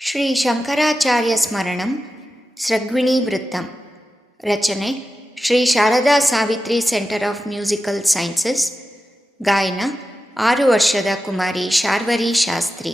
ಶ್ರೀ ಶಂಕರಾಚಾರ್ಯ ಸ್ಮರಣಂ ಸೃಗ್ವಿಣೀ ವೃತ್ತಂ. ರಚನೆ ಶ್ರೀ ಶಾರದಾ Savitri centre of musical sciences. ಗಾಯನ 6 ವರ್ಷದ ಕುಮಾರಿ ಶಾರ್ವರಿ ಶಾಸ್ತ್ರಿ.